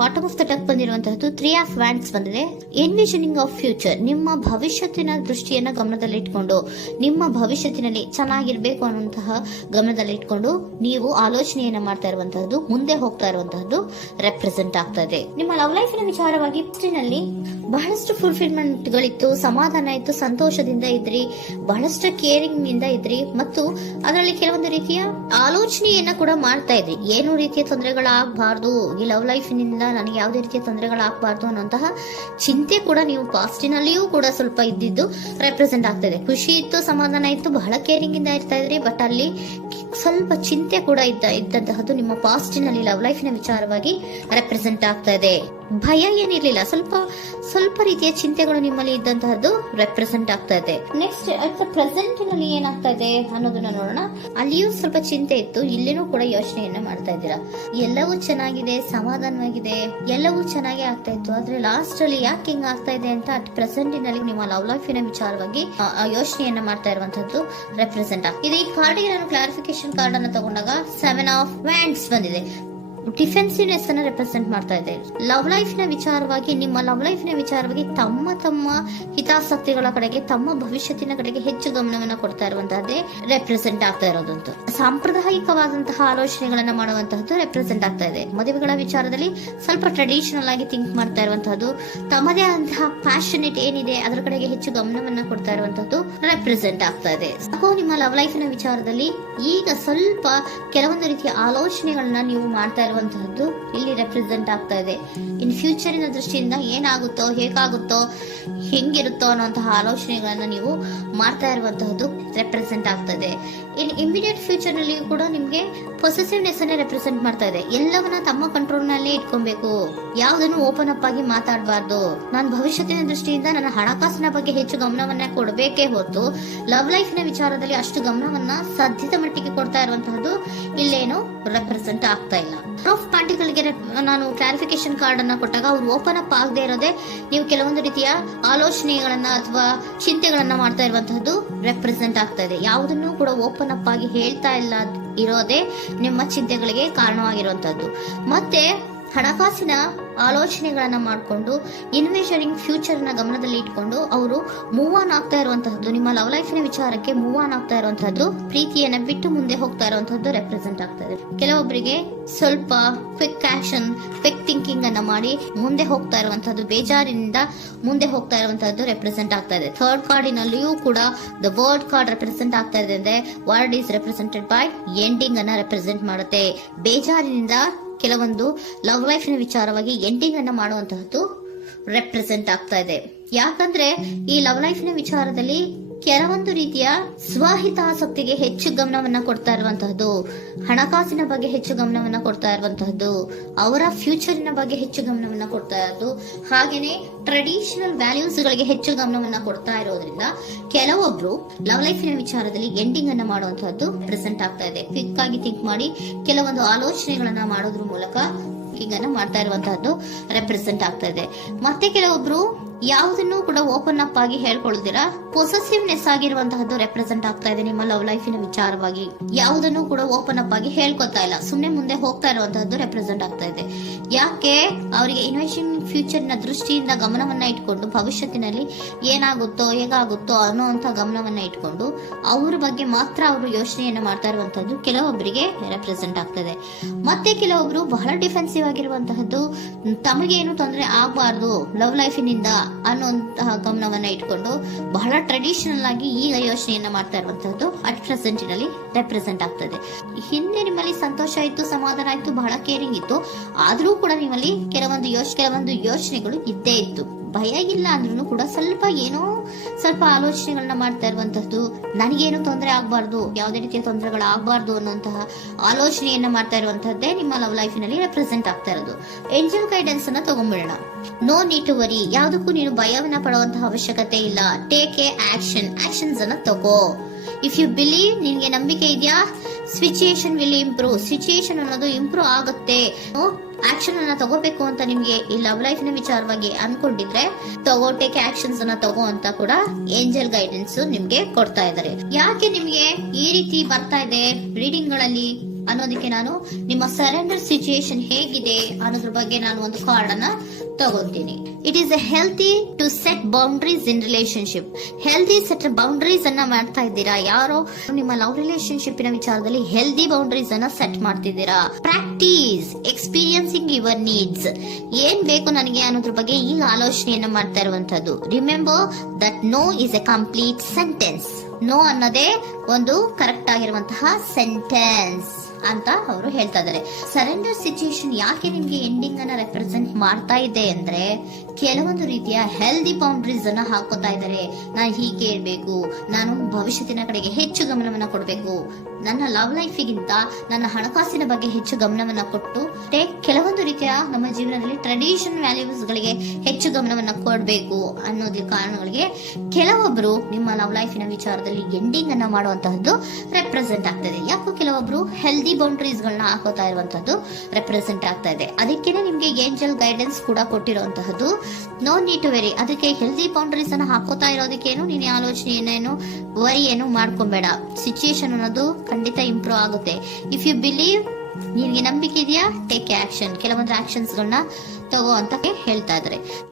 Bottom of the deck ಬಂದಿರುವಂತಹದ್ದು 3 of wands ಬಂದಿದೆ. Envisioning of future, ನಿಮ್ಮ ಭವಿಷ್ಯತ್ತಿನ ದೃಷ್ಟಿಯನ್ನ ಗಮನದಲ್ಲಿಟ್ಕೊಂಡು, ನಿಮ್ಮ ಭವಿಷ್ಯತ್ತಿನಲ್ಲಿ ಚೆನ್ನಾಗಿರ್ಬೇಕು ಅನ್ನುವಂತಹ ಗಮನದಲ್ಲಿಟ್ಕೊಂಡು ನೀವು ಆಲೋಚನೆಯನ್ನ ಮಾಡ್ತಾ ಇರುವಂತಹದ್ದು, ಮುಂದೆ ಹೋಗ್ತಾ ಇರುವಂತಹದ್ದು ರೆಪ್ರೆಸೆಂಟ್ ಆಗ್ತಾ ಇದೆ. ನಿಮ್ಮ ಲವ್ ಲೈಫಿನ ವಿಚಾರವಾಗಿ ನಲ್ಲಿ ಬಹಳಷ್ಟು ಫುಲ್ಫಿಲ್ಮೆಂಟ್ ಗಳಿತ್ತು, ಸಮಾಧಾನ ಇತ್ತು, ಸಂತೋಷದಿಂದ ಇದ್ರಿ, ಬಹಳಷ್ಟು ಕೇರಿಂಗ್ ನಿಂದ ಇದ್ರಿ, ಮತ್ತು ಅದರಲ್ಲಿ ಕೆಲವೊಂದು ರೀತಿಯ ಆಲೋಚನೆಯನ್ನ ಕೂಡ ಮಾಡ್ತಾ ಇದ್ರಿ. ಏನು ರೀತಿಯ ತೊಂದರೆಗಳಾಗಬಾರ್ದು, ಈ ಲವ್ ಲೈಫ್ ನಿಂದ ನನಗೆ ಯಾವುದೇ ರೀತಿಯ ತೊಂದರೆಗಳಾಗಬಾರ್ದು ಅನ್ನುವಂತಹ ಚಿಂತೆ ಕೂಡ ನೀವು ಪಾಸ್ಟಿನಲ್ಲಿಯೂ ಕೂಡ ಸ್ವಲ್ಪ ಇದ್ದಿದ್ದು ರೆಪ್ರೆಸೆಂಟ್ ಆಗ್ತಾ ಇದೆ. ಖುಷಿ ಇತ್ತು, ಸಮಾಧಾನ ಇತ್ತು, ಬಹಳ ಕೇರಿಂಗ್ ಇಂದ ಇರ್ತಾ ಇದ್ರಿ, ಬಟ್ ಅಲ್ಲಿ ಸ್ವಲ್ಪ ಚಿಂತೆ ಕೂಡ ಇದ್ದಂತಹದ್ದು ನಿಮ್ಮ ಪಾಸ್ಟಿನಲ್ಲಿ ಲವ್ ಲೈಫಿನ ವಿಚಾರವಾಗಿ ರೆಪ್ರೆಸೆಂಟ್ ಆಗ್ತಾ ಇದೆ. ಭಯ ಏನಿರ್ಲಿಲ್ಲ, ಸ್ವಲ್ಪ ರೀತಿಯ ಚಿಂತೆಗಳು ನಿಮ್ಮಲ್ಲಿ ಇದ್ದಂತಹದ್ದು ರೆಪ್ರೆಸೆಂಟ್ ಆಗ್ತಾ ಇದೆ. ನೆಕ್ಸ್ಟ್ ಅಟ್ ದ ಪ್ರೆಸೆಂಟ್ ನಲ್ಲಿ ಏನಾಗ್ತಾ ಇದೆ ಅನ್ನೋದನ್ನ ನೋಡೋಣ. ಅಲ್ಲಿಯೂ ಸ್ವಲ್ಪ ಚಿಂತೆ ಇತ್ತು, ಇಲ್ಲಿನೂ ಕೂಡ ಯೋಚನೆಯನ್ನ ಮಾಡ್ತಾ ಇದ್ದೀರಾ. ಎಲ್ಲವೂ ಚೆನ್ನಾಗಿದೆ, ಸಮಾಧಾನವಾಗಿದೆ, ಎಲ್ಲವೂ ಚೆನ್ನಾಗಿ ಆಗ್ತಾ ಇತ್ತು, ಆದ್ರೆ ಲಾಸ್ಟ್ ಅಲ್ಲಿ ಯಾಕೆ ಹಿಂಗ್ ಆಗ್ತಾ ಇದೆ ಅಂತ ಅಟ್ ಪ್ರೆಸೆಂಟ್ ನಲ್ಲಿ ನಿಮ್ಮ ಲವ್ ಲೈಫಿನ ವಿಚಾರವಾಗಿ ಯೋಚನೆಯನ್ನ ಮಾಡ್ತಾ ಇರುವಂತದ್ದು ರೆಪ್ರೆಸೆಂಟ್ ಆಗ್ತದೆ. ಈ ಕಾರ್ಡಿಗೆ ನಾನು ಕ್ಲಾರಿಫಿಕೇಶನ್ ಕಾರ್ಡ್ ಅನ್ನ ತಗೊಂಡಾಗ 7 ಆಫ್ ವ್ಯಾಂಡ್ಸ್ ಬಂದಿದೆ. ಡಿಫೆನ್ಸಿವ್ನೆಸ್ ಅನ್ನ ರೆಪ್ರೆಸೆಂಟ್ ಮಾಡ್ತಾ ಇದೆ. ಲವ್ ಲೈಫ್ ನ ವಿಚಾರವಾಗಿ, ನಿಮ್ಮ ಲವ್ ಲೈಫ್ ನ ವಿಚಾರವಾಗಿ ತಮ್ಮ ಹಿತಾಸಕ್ತಿಗಳ ಕಡೆಗೆ, ತಮ್ಮ ಭವಿಷ್ಯತ್ತಿನ ಕಡೆಗೆ ಹೆಚ್ಚು ಗಮನವನ್ನ ಕೊಡ್ತಾ ಇರುವಂತಹದ್ದೇ ರೆಪ್ರೆಸೆಂಟ್ ಆಗ್ತಾ ಇರೋದಂತ. ಸಾಂಪ್ರದಾಯಿಕವಾದಂತಹ ಆಲೋಚನೆಗಳನ್ನ ಮಾಡುವಂತಹದ್ದು ರೆಪ್ರೆಸೆಂಟ್ ಆಗ್ತಾ ಇದೆ. ಮದುವೆಗಳ ವಿಚಾರದಲ್ಲಿ ಸ್ವಲ್ಪ ಟ್ರೆಡಿಷನಲ್ ಆಗಿ ಥಿಂಕ್ ಮಾಡ್ತಾ ಇರುವಂತಹದ್ದು, ತಮ್ಮದೇ ಆದಂತಹ ಪ್ಯಾಷನೇಟ್ ಏನಿದೆ ಅದರ ಕಡೆಗೆ ಹೆಚ್ಚು ಗಮನವನ್ನ ಕೊಡ್ತಾ ಇರುವಂತಹದ್ದು ರೆಪ್ರೆಸೆಂಟ್ ಆಗ್ತಾ ಇದೆ. ನಿಮ್ಮ ಲವ್ ಲೈಫ್ ನ ವಿಚಾರದಲ್ಲಿ ಈಗ ಸ್ವಲ್ಪ ಕೆಲವೊಂದು ರೀತಿಯ ಆಲೋಚನೆಗಳನ್ನ ನೀವು ಮಾಡ್ತಾ ಇರುವಂತಹದ್ದು ಇಲ್ಲಿ ರೆಪ್ರೆಸೆಂಟ್ ಆಗ್ತಾ ಇದೆ. ಇನ್ ಫ್ಯೂಚರಿನ ದೃಷ್ಟಿಯಿಂದ ಏನಾಗುತ್ತೋ, ಹೇಗಾಗುತ್ತೋ, ಹೆಂಗಿರುತ್ತೋ ಅನ್ನುವಂತಹ ಆಲೋಚನೆಗಳನ್ನ ನೀವು ಮಾಡ್ತಾ ಇರುವಂತಹದ್ದು ರೆಪ್ರೆಸೆಂಟ್ ಆಗ್ತದೆ. ಇನ್ ಇಮಿಡಿಯೇಟ್ ಫ್ಯೂಚರ್ ನಲ್ಲಿ ಕೂಡ ನಿಮ್ಗೆ ಪೊಸೆಸಿವ್ನೆಸ್ ಅನ್ನ ರೆಪ್ರೆಸೆಂಟ್ ಮಾಡ್ತಾ ಇದೆ. ಎಲ್ಲವನ್ನ ತಮ್ಮ ಕಂಟ್ರೋಲ್ ನಲ್ಲೇ ಇಟ್ಕೊಬೇಕು, ಯಾವುದನ್ನು ಓಪನ್ ಅಪ್ ಆಗಿ ಮಾತಾಡಬಾರ್ದು. ನಾನು ಭವಿಷ್ಯತ್ತಿನ ದೃಷ್ಟಿಯಿಂದ ನನ್ನ ಹಣಕಾಸಿನ ಬಗ್ಗೆ ಹೆಚ್ಚು ಗಮನವನ್ನ ಕೊಡಬೇಕೇ ಹೊತ್ತು ಲವ್ ಲೈಫ್ ನ ವಿಚಾರದಲ್ಲಿ ಅಷ್ಟು ಗಮನವನ್ನ ಸದ್ಯದ ಮಟ್ಟಿಗೆ ಕೊಡ್ತಾ ಇರುವಂತಹದ್ದು ಇಲ್ಲೇನು ರೆಪ್ರೆಸೆಂಟ್ ಆಗ್ತಾ ಇಲ್ಲ. ಆಫ್ ಪಾರ್ಟಿಗಳಿಗೆ ನಾನು ಕ್ಲಾರಿಫಿಕೇಶನ್ ಕಾರ್ಡ್ ಅನ್ನ ಕೊಟ್ಟಾಗ ಅವ್ರು ಓಪನ್ ಅಪ್ ಆಗದೆ ಇರೋದೇ ನೀವು ಕೆಲವೊಂದು ರೀತಿಯ ಆಲೋಚನೆಗಳನ್ನ ಅಥವಾ ಚಿಂತೆಗಳನ್ನ ಮಾಡ್ತಾ ಇರುವಂತಹದ್ದು ರೆಪ್ರೆಸೆಂಟ್ ಆಗ್ತಾ ಇದೆ. ಯಾವುದನ್ನು ಕೂಡ ಓಪನ್ ಅಪ್ ಆಗಿ ಹೇಳ್ತಾ ಇಲ್ಲ ಇರೋದೇ ನಿಮ್ಮ ಚಿಂತೆಗಳಿಗೆ ಕಾರಣವಾಗಿರುವಂತಹದ್ದು. ಮತ್ತೆ ಹಣಕಾಸಿನ ಆಲೋಚನೆಗಳನ್ನ ಮಾಡಿಕೊಂಡು ಇನ್ವೆಸ್ಟಿಂಗ್ ಫ್ಯೂಚರ್ ನ ಗಮನದಲ್ಲಿ ಇಟ್ಕೊಂಡು ಅವರು ಮೂವ್ ಆನ್ ಆಗ್ತಾ ಇರುವಂತಹದ್ದು, ನಿಮ್ಮ ಲವ್ ಲೈಫಿನ ವಿಚಾರಕ್ಕೆ ಮೂವ್ ಆನ್ ಆಗ್ತಾ ಇರುವಂತಹದ್ದು, ಪ್ರೀತಿಯನ್ನ ಬಿಟ್ಟು ಮುಂದೆ ಹೋಗ್ತಾ ಇರುವಂತಹದ್ದು ರೆಪ್ರೆಸೆಂಟ್ ಆಗ್ತಾ ಇದೆ. ಕೆಲವೊಬ್ಬರಿಗೆ ಸ್ವಲ್ಪ ಕ್ವಿಕ್ ಆಕ್ಷನ್, ಕ್ವಿಕ್ ಥಿಂಕಿಂಗ್ ಅನ್ನ ಮಾಡಿ ಮುಂದೆ ಹೋಗ್ತಾ ಇರುವಂತಹದ್ದು, ಬೇಜಾರಿನಿಂದ ಮುಂದೆ ಹೋಗ್ತಾ ಇರುವಂತಹದ್ದು ರೆಪ್ರೆಸೆಂಟ್ ಆಗ್ತಾ ಇದೆ. ಥರ್ಡ್ ಕಾರ್ಡಿನಲ್ಲಿಯೂ ಕೂಡ ದ ವರ್ಡ್ ಕಾರ್ಡ್ ರೆಪ್ರೆಸೆಂಟ್ ಆಗ್ತಾ ಇದೆ. ಅಂದ್ರೆ word is represented by ending ಅನ್ನ ರೆಪ್ರೆಸೆಂಟ್ ಮಾಡುತ್ತೆ. ಬೇಜಾರಿನಿಂದ ಕೆಲವೊಂದು ಲವ್ ಲೈಫ್ ನ ವಿಚಾರವಾಗಿ ಎಂಡಿಂಗ್ ಅನ್ನ ಮಾಡುವಂತಹದ್ದು ರೆಪ್ರೆಸೆಂಟ್ ಆಗ್ತಾ ಇದೆ. ಯಾಕಂದ್ರೆ ಈ ಲವ್ ಲೈಫ್ ನ ವಿಚಾರದಲ್ಲಿ ಕೆಲವೊಂದು ರೀತಿಯ ಸ್ವಹಿತಾಸಕ್ತಿಗೆ ಹೆಚ್ಚು ಗಮನವನ್ನ ಕೊಡ್ತಾ ಇರುವಂತಹದ್ದು, ಹಣಕಾಸಿನ ಬಗ್ಗೆ ಹೆಚ್ಚು ಗಮನವನ್ನ ಕೊಡ್ತಾ ಇರುವಂತಹದ್ದು, ಅವರ ಫ್ಯೂಚರಿನ ಬಗ್ಗೆ ಹೆಚ್ಚು ಗಮನವನ್ನ ಕೊಡ್ತಾ ಇರೋದು, ಹಾಗೇನೆ ಟ್ರೆಡಿಷನಲ್ ವ್ಯಾಲ್ಯೂಸ್ ಗಳಿಗೆ ಹೆಚ್ಚು ಗಮನವನ್ನ ಕೊಡ್ತಾ ಇರೋದ್ರಿಂದ ಕೆಲವೊಬ್ರು ಲವ್ ಲೈಫಿನ ವಿಚಾರದಲ್ಲಿ ಎಂಡಿಂಗ್ ಅನ್ನ ಮಾಡುವಂತಹದ್ದು ಪ್ರೆಸೆಂಟ್ ಆಗ್ತಾ ಇದೆ. ಕ್ವಿಕ್ ಆಗಿ ಥಿಂಕ್ ಮಾಡಿ ಕೆಲವೊಂದು ಆಲೋಚನೆಗಳನ್ನ ಮಾಡೋದ್ರ ಮೂಲಕ ಹಿಂಗನ್ನ ಮಾಡ್ತಾ ಇರುವಂತಹದ್ದು ರೆಪ್ರೆಸೆಂಟ್ ಆಗ್ತಾ ಇದೆ. ಮತ್ತೆ ಕೆಲವೊಬ್ರು ಯಾವುದನ್ನು ಕೂಡ ಓಪನ್ ಅಪ್ ಆಗಿ ಹೇಳ್ಕೊಳ್ಳುದಿರಾ ಪೊಸೆಸಿವ್ನೆಸ್ ಆಗಿರುವಂತಹದ್ದು ರೆಪ್ರೆಸೆಂಟ್ ಆಗ್ತಾ ಇದೆ. ನಿಮ್ಮ ಲವ್ ಲೈಫಿನ ವಿಚಾರವಾಗಿ ಯಾವುದನ್ನು ಕೂಡ ಓಪನ್ ಅಪ್ ಆಗಿ ಹೇಳ್ಕೊತಾ ಇಲ್ಲ, ಸುಮ್ನೆ ಮುಂದೆ ಹೋಗ್ತಾ ಇರುವಂತಹದ್ದು ರೆಪ್ರೆಸೆಂಟ್ ಆಗ್ತಾ ಇದೆ. ಯಾಕೆ ಅವರಿಗೆ ಇನ್ವೆಸ್ಟಿಂಗ್ ಫ್ಯೂಚರ್ ನ ದೃಷ್ಟಿಯಿಂದ ಗಮನವನ್ನ ಇಟ್ಕೊಂಡು ಭವಿಷ್ಯತ್ತಿನಲ್ಲಿ ಏನಾಗುತ್ತೋ ಹೇಗಾಗುತ್ತೋ ಅನ್ನೋಂತ ಗಮನವನ್ನ ಇಟ್ಕೊಂಡು ಅವ್ರ ಬಗ್ಗೆ ಮಾತ್ರ ಅವರು ಯೋಚನೆಯನ್ನ ಮಾಡ್ತಾ ಇರುವಂತಹದ್ದು ಕೆಲವೊಬ್ಬರಿಗೆ ರೆಪ್ರೆಸೆಂಟ್ ಆಗ್ತದೆ. ಮತ್ತೆ ಕೆಲವೊಬ್ರು ಬಹಳ ಡಿಫೆನ್ಸಿವ್ ಆಗಿರುವಂತಹದ್ದು, ತಮಗೇನು ತೊಂದರೆ ಆಗಬಾರ್ದು ಲವ್ ಲೈಫಿನಿಂದ ಅನ್ನುವಂತಹ ಗಮನವನ್ನ ಇಟ್ಕೊಂಡು ಬಹಳ ಟ್ರೆಡಿಷನಲ್ ಆಗಿ ಈಗ ಯೋಚನೆಯನ್ನ ಮಾಡ್ತಾ ಇರುವಂತಹದ್ದು ಅಟ್ ಪ್ರೆಸೆಂಟ್ ನಲ್ಲಿ ರೆಪ್ರೆಸೆಂಟ್ ಆಗ್ತದೆ. ಹಿಂದೆ ನಿಮ್ಮಲ್ಲಿ ಸಂತೋಷ ಇತ್ತು, ಸಮಾಧಾನ ಇತ್ತು, ಬಹಳ ಕೇರಿಂಗ್ ಇತ್ತು, ಆದ್ರೂ ಕೂಡ ನಿಮ್ಮಲ್ಲಿ ಕೆಲವೊಂದು ಯೋಚನೆಗಳು ಇದ್ದೇ ಇತ್ತು. ಭಯ ಇಲ್ಲ ಅಂದ್ರೂ ಕೂಡ ಸ್ವಲ್ಪ ಆಲೋಚನೆಗಳನ್ನ ಮಾಡ್ತಾ ಇರುವಂತಹದ್ದು, ನನಗೇನು ತೊಂದರೆ ಆಗ್ಬಾರ್ದು, ಯಾವುದೇ ರೀತಿಯ ತೊಂದರೆಗಳು ಆಗ್ಬಾರ್ದು ಅನ್ನುವಂತಹ ಆಲೋಚನೆಯನ್ನ ಮಾಡ್ತಾ ಇರುವಂತಹದ್ದೇ ನಿಮ್ಮ ಲವ್ ಲೈಫ್ ನಲ್ಲಿ ರೆಪ್ರೆಸೆಂಟ್ ಆಗ್ತಾ ಇರೋದು. ಏಂಜಲ್ ಗೈಡೆನ್ಸ್ ಅನ್ನ ತಗೊಂಡ್ಬಿಡೋಣ. ನೋ ನೀಡ್ ಟು ವರಿ, ಯಾವುದಕ್ಕೂ ನೀನು ಭಯವನ್ನ ಪಡುವಂತಹ ಅವಶ್ಯಕತೆ ಇಲ್ಲ. ಟೇಕ್ ಎ ಆಕ್ಷನ್ಸ್ ಅನ್ನ ತಗೋ. ಇಫ್ ಯು ಬಿಲೀವ್, ನಿನ್ಗೆ ನಂಬಿಕೆ ಇದೆಯಾ, ಸಿಚುಯೇಷನ್ ವಿಲ್ ಇಂಪ್ರೂವ್, ಸಿಚುಯೇಷನ್ ಅನ್ನೋದು ಇಂಪ್ರೂವ್ ಆಗುತ್ತೆ. ಆಕ್ಷನ್ ಅನ್ನ ತಗೋಬೇಕು ಅಂತ ನಿಮ್ಗೆ ಈ ಲವ್ ಲೈಫ್ ನ ವಿಚಾರವಾಗಿ ಅನ್ಕೊಂಡಿದ್ರೆ ಟೇಕ್ ಆಕ್ಷನ್ಸ್ ಅನ್ನ ತಗೋ ಅಂತ ಕೂಡ ಏಂಜಲ್ ಗೈಡೆನ್ಸ್ ನಿಮ್ಗೆ ಕೊಡ್ತಾ ಇದ್ದಾರೆ. ಯಾಕೆ ನಿಮ್ಗೆ ಈ ರೀತಿ ಬರ್ತಾ ಇದೆ ರೀಡಿಂಗ್ ಗಳಲ್ಲಿ ಅನ್ನೋದಕ್ಕೆ ನಾನು ನಿಮ್ಮ ಸರೆಂಡರ್ ಸಿಚುಯೇಷನ್ ಹೇಗಿದೆ ಅನ್ನೋದ್ರ ಬಗ್ಗೆ ನಾನು ಒಂದು ಕಾರ್ಡ್ ಅನ್ನ ತಗೊಳ್ತೀನಿ. It is a healthy to set boundaries in relationship. Healthy set boundaries ಅನ್ನ ಮಾಡ್ತಾ ಇದ್ದೀರಾ? ಯಾರೋ ನಿಮ್ಮ ಲವ್ ರಿಲೇಶನ್ಶಿಪ್ ನ ವಿಚಾರದಲ್ಲಿ ಹೆಲ್ದಿ ಬೌಂಡ್ರೀಸ್ ಅನ್ನ ಸೆಟ್ ಮಾಡ್ತಿದ್ದೀರಾ? Practice experiencing your needs. ಏನ್ ಬೇಕು ನನಗೆ ಅನ್ನೋದ್ರ ಬಗ್ಗೆ ಈಗ ಆಲೋಚನೆಯನ್ನ ಮಾಡ್ತಾ ಇರುವಂತದ್ದು. Remember that no is a complete sentence. No ಅನ್ನೋದೇ ಒಂದು ಕರೆಕ್ಟ್ ಆಗಿರುವಂತಹ ಸೆಂಟೆನ್ಸ್ ಅಂತ ಅವರು ಹೇಳ್ತಾ ಇದ್ದಾರೆ. ಸರೆಂಡರ್ ಸಿಚುಯೇಷನ್ ಯಾಕೆ ನಿಮ್ಗೆ ಎಂಡಿಂಗ್ ಅನ್ನ ರೆಪ್ರೆಸೆಂಟ್ ಮಾಡ್ತಾ ಇದೆ ಅಂದ್ರೆ, ಕೆಲವೊಂದು ರೀತಿಯ ಹೆಲ್ದಿ ಬೌಂಡ್ರೀಸ್ ಅನ್ನ ಹಾಕೋತಾ ಇದ್ದಾರೆ. ನಾನು ಹೀಗೆ ಇರ್ಬೇಕು, ನಾನು ಭವಿಷ್ಯತ್ತಿನ ಕಡೆಗೆ ಹೆಚ್ಚು ಗಮನವನ್ನ ಕೊಡಬೇಕು, ನನ್ನ ಲವ್ ಲೈಫಿಗಿಂತ ನನ್ನ ಹಣಕಾಸಿನ ಬಗ್ಗೆ ಹೆಚ್ಚು ಗಮನವನ್ನ ಕೊಟ್ಟು ಕೆಲವೊಂದು ರೀತಿಯ ನಮ್ಮ ಜೀವನದಲ್ಲಿ ಟ್ರೆಡಿಷನ್ ವ್ಯಾಲ್ಯೂಸ್ ಗಳಿಗೆ ಹೆಚ್ಚು ಗಮನವನ್ನ ಕೊಡಬೇಕು ಅನ್ನೋದ್ರ ಕಾರಣಗಳಿಗೆ ಕೆಲವೊಬ್ರು ನಿಮ್ಮ ಲವ್ ಲೈಫಿನ ವಿಚಾರದಲ್ಲಿ ಎಂಡಿಂಗ್ ಅನ್ನ ಮಾಡುವಂತಹದ್ದು ರೆಪ್ರೆಸೆಂಟ್ ಆಗ್ತದೆ. ಯಾಕೋ ಕೆಲವೊಬ್ರು ಹೆಲ್ದಿ ಬೌಂಡ್ರೀಸ್ ಗಳನ್ನ ಹಾಕೋತಾ ಇರುವಂತದ್ದು ರೆಪ್ರೆಸೆಂಟ್ ಆಗ್ತಾ ಇದೆ. ಅದಕ್ಕೇನೆ ನಿಮ್ಗೆ ಏಂಜಲ್ ಗೈಡೆನ್ಸ್ ಕೂಡ ಕೊಟ್ಟಿರುವಂತಹದ್ದು. No need to worry. ಅದಕ್ಕೆ ಹೆಲ್ದಿ ಬೌಂಡ್ರೀಸ್ ಅನ್ನ ಹಾಕೋತಾ ಇರೋದಕ್ಕೇನು ನೀನು ಆಲೋಚನೆಯನ್ನೇನು ವರಿ ಏನು ಮಾಡ್ಕೊಂಬೇಡ. ಸಿಚುಯೇಷನ್ ಅನ್ನೋದು ಖಂಡಿತ ಇಂಪ್ರೂವ್ ಆಗುತ್ತೆ. ಇಫ್ ಯು ಬಿಲೀವ್, ನಿನ್ಗೆ ನಂಬಿಕೆ ಇದೆಯಾ, ಟೇಕ್ ಆಕ್ಷನ್. ಕೆಲವೊಂದು ಆಕ್ಷನ್ಸ್ ಗಳನ್ನ ತಗೋ ಅಂತ ಹೇಳ್ತಾ ಇದ್ದಾರೆ.